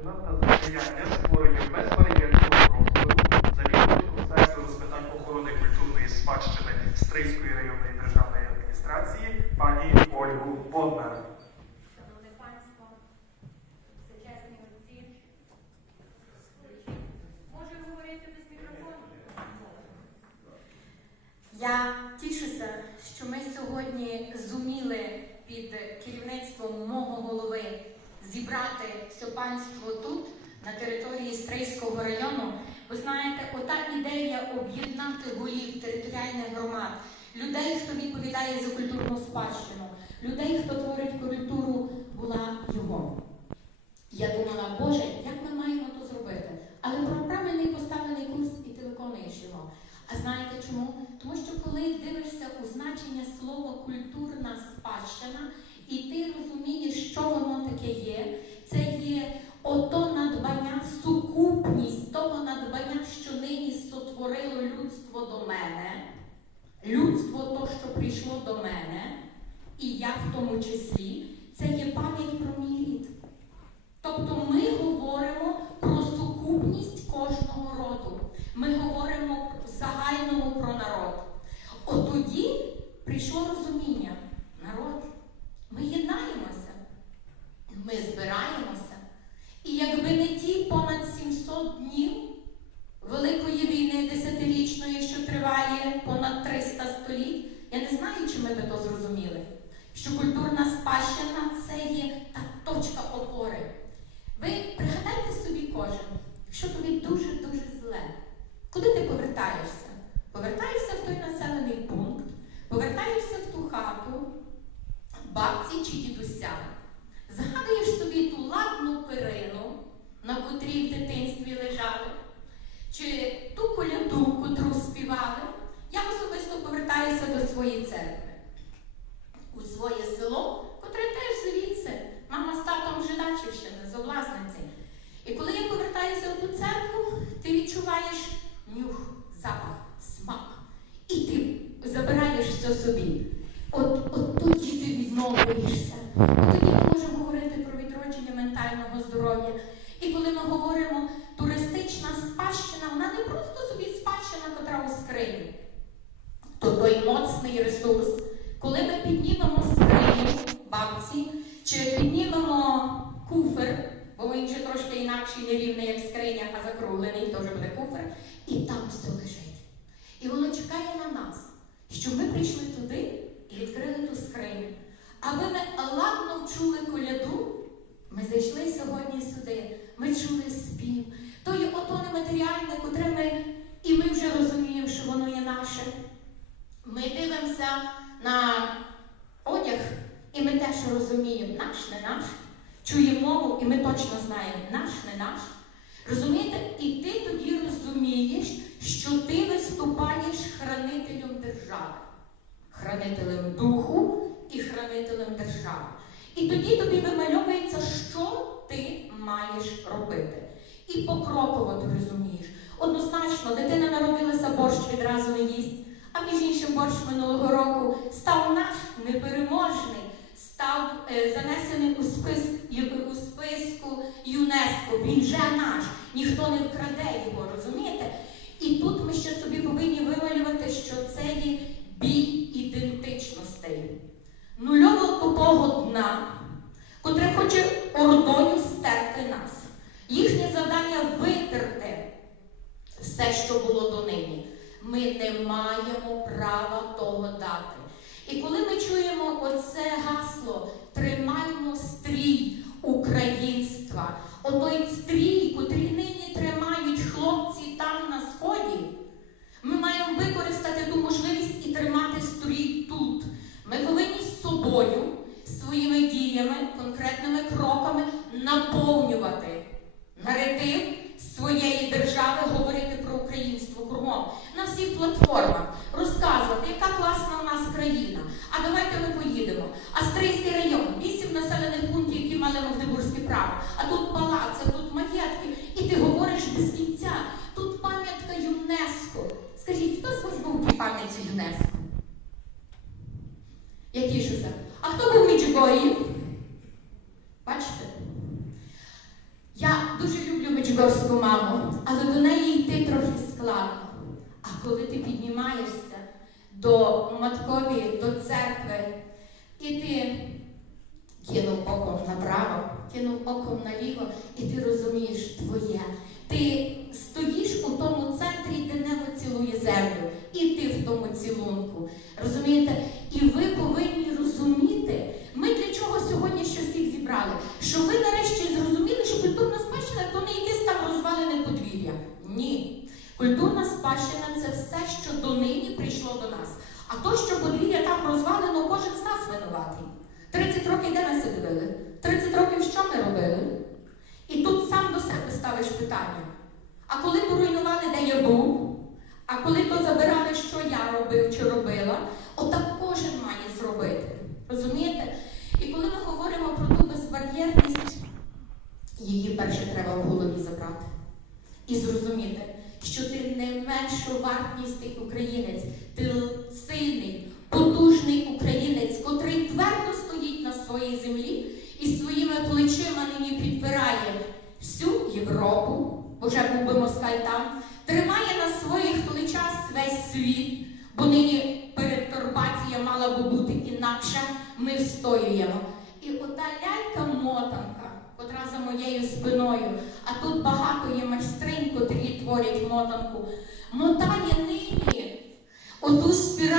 спадщина та сприяння зібрати все панство тут, на території Стрийського району. Ви знаєте, ота ідея об'єднати голів територіальних громад, людей, хто відповідає за культурну спадщину, людей, хто творить культуру, була його. Я думала, Боже, як ми маємо то зробити? Але про правильний поставлений курс і ти виконуєш його. А знаєте чому? Тому що коли дивишся у значення слова культурна спадщина, і ти розумієш, що воно таке є, це є ото надбання, сукупність того надбання, що нині сотворило людство до мене, людство то, що прийшло до мене, і я в тому числі, це є пам'ять про мій рід. Тобто ми говоримо про сукупність кожного роду. Ми говоримо в загальному про народ. От тоді прийшло розуміння. Народ, ми єднаємося, ми збираємося. І якби не ті понад 700 днів Великої війни десятирічної, що триває понад 300 століть, я не знаю, чи ми би то зрозуміли, що культурна спадщина це є та точка опори. Ви пригадайте собі кожен, якщо тобі дуже-дуже зле, куди ти повертаєшся? Повертаєшся в той населений пункт, повертаєшся в ту хату, бабці чи дідуся, згадуєш собі ту ладну перину, на котрій в дитинстві лежали, чи ту коляду, котру співали. Я особисто повертаюся до своєї церкви, у своє село, котре теж звідси. Мама з татом Жидачівщини, з обласниці. І коли я повертаюся в ту церкву, ти відчуваєш нюх, запах, смак. І ти забираєш все собі. От, от тоді ти відновлюєшся. Тоді ми можемо говорити про відродження ментального здоров'я. І коли ми говоримо туристична спадщина, вона не просто собі спадщина, котра у скрині. То той моцний ресурс, коли ми піднімемо скриню бабці, чи піднімемо куфер, бо він вже трошки інакший, не рівний, як скриня, а закруглений, теж буде куфер, і там все лежить. І воно чекає на нас, щоб ми прийшли туди і відкрили ту скриню. Аби ми ладно вчули коляду, ми зайшли сьогодні сюди, ми чули спів. То є ото нематеріальне, котре ми, і ми вже розуміємо, що воно є наше. Ми дивимося на одяг, і ми теж розуміємо, наш, не наш. Чуємо мову, і ми точно знаємо, наш, не наш. Розумієте? І ти тоді розумієш, що ти виступаєш хранителем держави, хранителем духу і хранителем держави. І тоді тобі вимальовується, що ти маєш робити. І покроково ти розумієш. Однозначно, дитина народилася, борщ відразу не їсть. А між іншим борщ минулого року став наш непереможний, став е, занесений у, спис, у списку ЮНЕСКО. Він вже наш, ніхто не вкраде його, розумієте? І тут ми ще собі повинні вималювати, що це є бій ідентичностей. Нульово тупого дна, котре хоче ордою стерти нас. Їхнє завдання витерти все, що було донині. Ми не маємо права того дати. І коли ми чуємо оце гасло Тримаймо стрій українства, отой стрій, котрий нині тримають хлопці там на сході, ми маємо використати ту можливість і тримати стрій тут. Ми повинні з собою, своїми діями, конкретними кроками наповнювати наратив своєї держави, говорити про українство кругом на всіх платформах, розказувати, яка класна у нас країна. А давайте ми поїдемо. А Стрийський район, вісім населених пунктів, які мали Магдебурзьке право. А тут палаци, тут маєтки. І ти говориш без кінця. Тут пам'ятка ЮНЕСКО. Скажіть, хто з вас був у тій пам'ятці ЮНЕСКо? Я тішуся. А хто був у Міджигорії? Бачите? Я дуже люблю маму, але до неї йти трохи складно. А коли ти піднімаєшся до маткові, до церкви, і ти кинув оком направо, кинув оком наліво, і ти розумієш твоє. Ти стоїш у тому центрі, де небо цілує землю, і ти в тому цілунку. Розумієте? І ви повинні розуміти, ми для чого сьогодні ще всіх зібрали? Що ви нарешті зрозуміли, що культурна спадщина то не якесь там розвалене подвір'я. Ні. Культурна спадщина це все, що донині прийшло до нас. А то, що подвір'я там розвалено, кожен з нас винуватий. 30 років де ми дивили? 30 років що ми робили? І тут сам до себе ставиш питання. А коли поруйнували, де я був? А коли то забирали, що я робив чи робила, отак кожен має зробити. Розумієте? І коли ми говоримо про ту безбар'єрність, її перше треба в голові забрати. І зрозуміти, що ти не меншу вартісний українець, ти сильний, потужний українець, котрий твердо стоїть на своїй землі і своїми плечима нині підпирає всю Європу, вже був би москаль там, тримає на своїх плечах весь світ, бо нині перетурбація мала би бути інакша, ми встоюємо. І ота лялька-мотанка, котра за моєю спиною, а тут багато є майстринь, котрі творять мотанку, мотає нині оту спіраль.